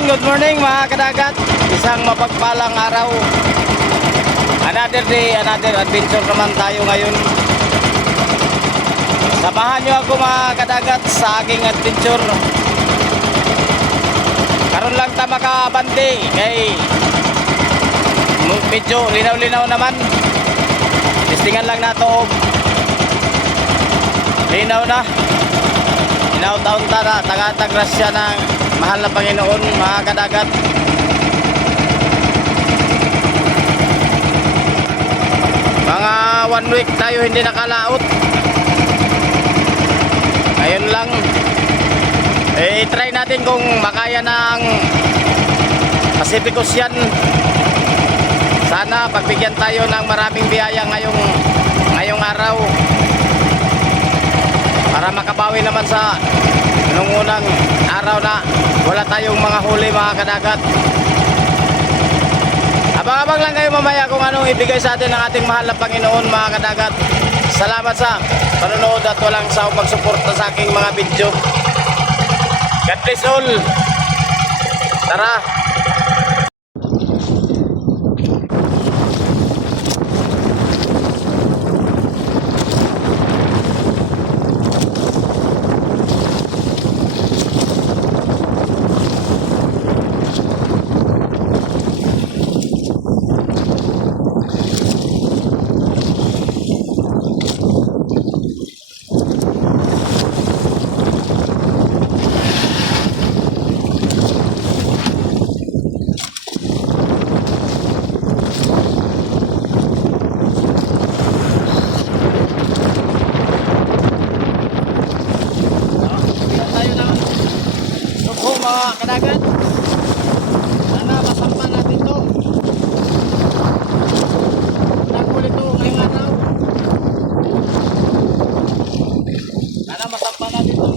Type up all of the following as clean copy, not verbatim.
good morning mga kadagat. Isang mapagpalang araw. Another day, another adventure naman tayo ngayon. Samahan nyo ako mga kadagat sa aking adventure. Karon lang ta makabante kay medyo linaw-linaw naman. Testingan lang nato. Linaw na. Linaw taon ta na. Taga-tagrasya ng mahal na Panginoon mga kadagat. Mga 1 week tayo hindi nakalaot. Ngayon lang try natin kung makaya ng Pacific Ocean. Sana pagbigyan tayo ng maraming biyaya ngayong araw para makabawi naman sa nung unang araw na wala tayong mga huli mga kadagat. Abang-abang lang kayo mamaya kung anong ibigay sa atin ng ating mahal na Panginoon mga kadagat. Salamat sa panonood at walang sawang pagsuporta sa aking mga video. God bless all. Tara. Mga kadagat, sana masampan natin to. Nagulit to ngayong araw. Sana masampan natin to.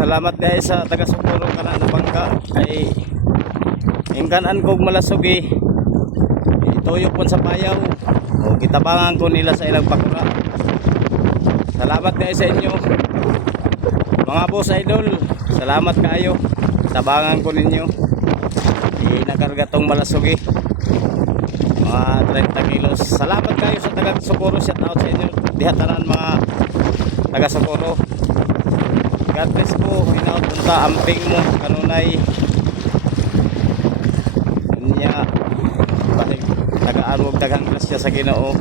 salamat guys sa taga Socorro kana na bangka ay ingkanan kog malasugi ituyok pon sa payaw o kitabangan ko nila sa ilang pakura. Salamat guys sa inyo mga boss idol, salamat kayo tabangan ko ninyo inakarga tong malasugi mga 30 kilos. Salamat kayo sa taga Socorro, shout out sa inyo diha tanan mga taga Socorro. God bless po, hinaut punta amping mo kanunay niya balik tagaan mo daghang grasya sa Ginoo.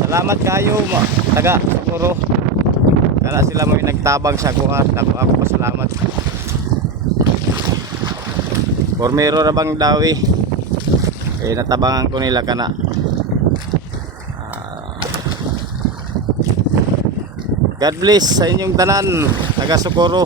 Salamat kayo taga Socorro kana sila mo nagtabang sa kuha ako pasalamat. Formero ra bang dawi natabangan ko nila kana. God bless sa inyong tanan taga Socorro.